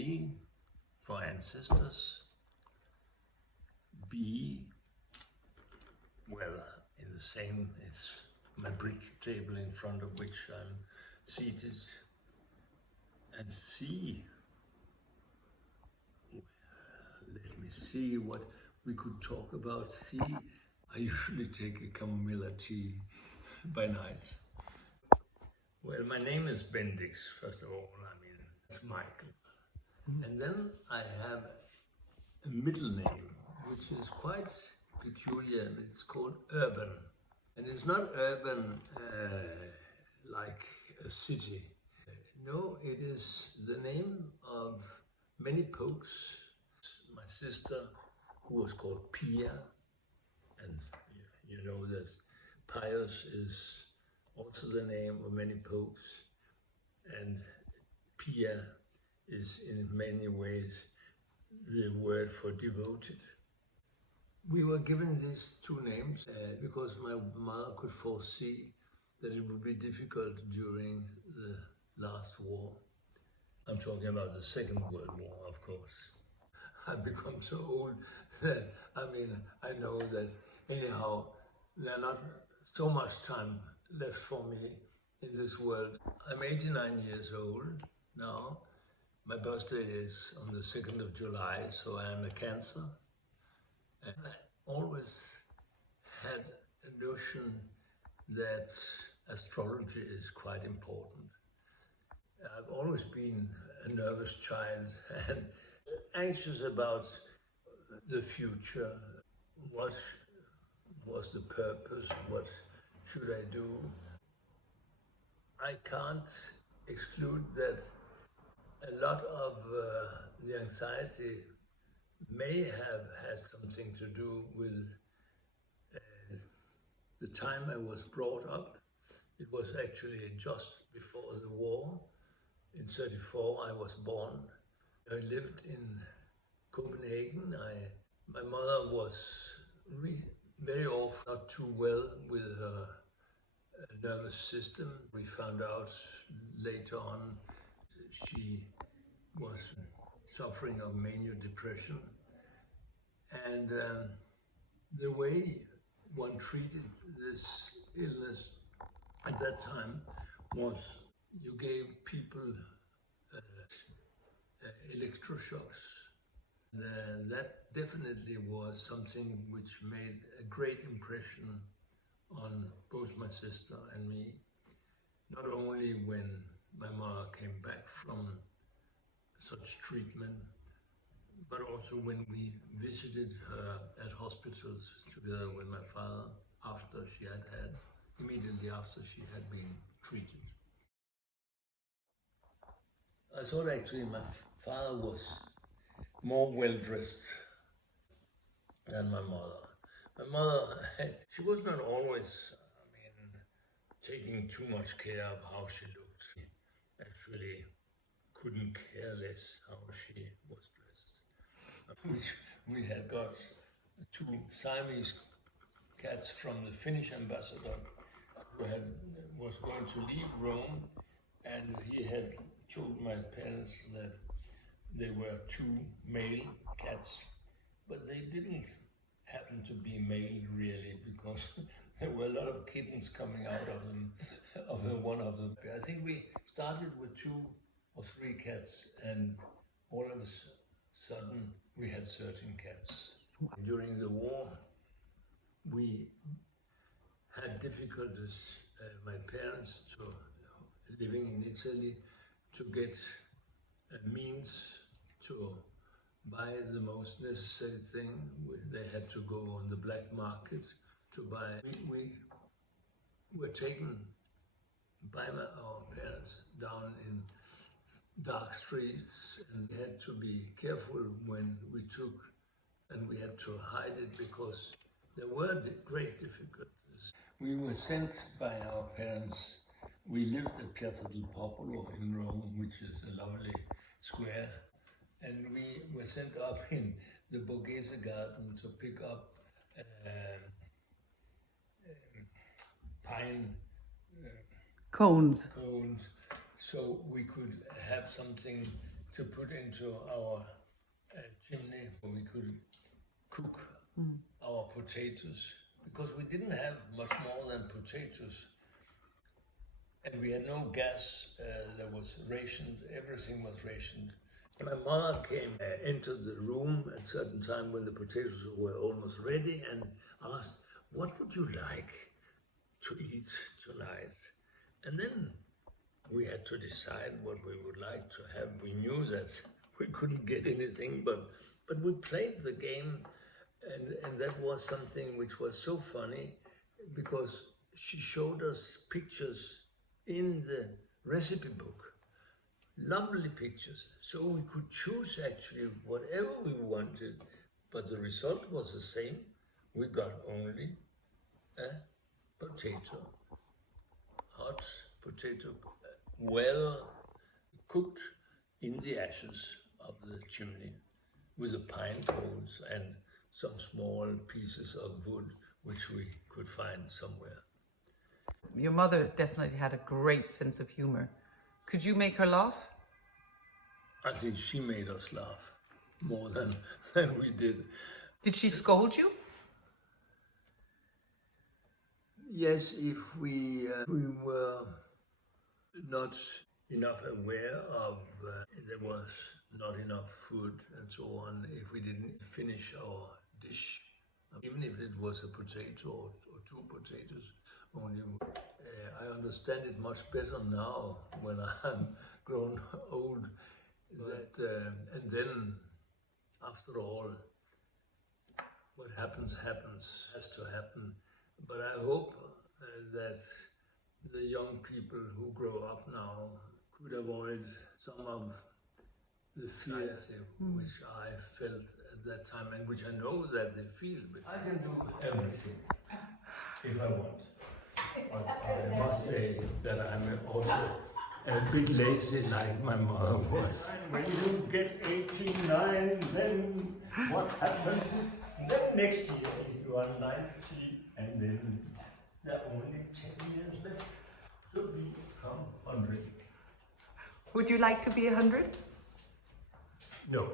A for ancestors, B, well, in the same, it's my bridge table in front of which I'm seated, and C, let me see what we could talk about. C, I usually take a chamomilla tea by night. Well, my name is Bendix, first of all. It's Michael. And then I have a middle name, which is quite peculiar. It's called Urban. And it's not urban like a city. No, it is the name of many popes. My sister, who was called Pia, and you know that Pius is also the name of many popes, and Pia is in many ways the word for devoted. We were given these two names because my mother could foresee that it would be difficult during the last war. I'm talking about the Second World War, of course. I've become so old that, I know that anyhow, there's not so much time left for me in this world. I'm 89 years old now. My birthday is on the 2nd of July, so I am a Cancer. And I always had a notion that astrology is quite important. I've always been a nervous child and anxious about the future. What was the purpose? What should I do? I can't exclude that a lot of the anxiety may have had something to do with the time I was brought up. It was actually just before the war. In 1934 I was born. I lived in Copenhagen. My mother was very often not too well with her nervous system. We found out later on she was suffering of mania depression. And the way one treated this illness at that time was you gave people electroshocks. That definitely was something which made a great impression on both my sister and me. Not only when my mother came back from such treatment, but also when we visited her at hospitals together with my father immediately after she had been treated. I thought actually my father was more well-dressed than my mother. My mother, she was not always, taking too much care of how she looked. She actually couldn't care less how she was dressed. We had got two Siamese cats from the Finnish ambassador who was going to leave Rome, and he had told my parents that they were two male cats, but they didn't happen to be male really, because there were a lot of kittens coming out of them, one of them. I think we started with 2 or 3 cats, and all of a sudden we had 13 cats. During the war, we had difficulties, my parents, living in Italy, to get means to buy the most necessary thing. They had to go on the black market to buy. We were taken by our parents down in dark streets, and we had to be careful when we took, and we had to hide it because there were great difficulties. We were sent by our parents. We lived at Piazza del Popolo in Rome, which is a lovely square, and we were sent up in the Borghese garden to pick up pine cones, so we could have something to put into our chimney where we could cook our potatoes, because we didn't have much more than potatoes. And we had no gas, there was rationed, everything was rationed. My mother came into the room at a certain time when the potatoes were almost ready and asked, "What would you like to eat tonight?" And then we had to decide what we would like to have. We knew that we couldn't get anything, but we played the game, and that was something which was so funny, because she showed us pictures in the recipe book. Lovely pictures, so we could choose actually whatever we wanted, but the result was the same. We got only a potato, hot potato, well cooked in the ashes of the chimney with the pine cones and some small pieces of wood which we could find somewhere. Your mother definitely had a great sense of humor. Could you make her laugh? I think she made us laugh more than we did. Did she scold you? Yes, if we were not enough aware of there was not enough food and so on, if we didn't finish our dish, even if it was a potato or two potatoes only. I understand it much better now when I'm grown old, that and then after all, what happens has to happen. But I hope that the young people who grow up now could avoid some of the fears which I felt at that time, and which I know that they feel. But I can do everything if I want. But I must say that I'm also a bit lazy like my mother was. When you get 89, then what happens? Then next year you are 90, and then there are only 10 years left to become 100. Would you like to be 100? No.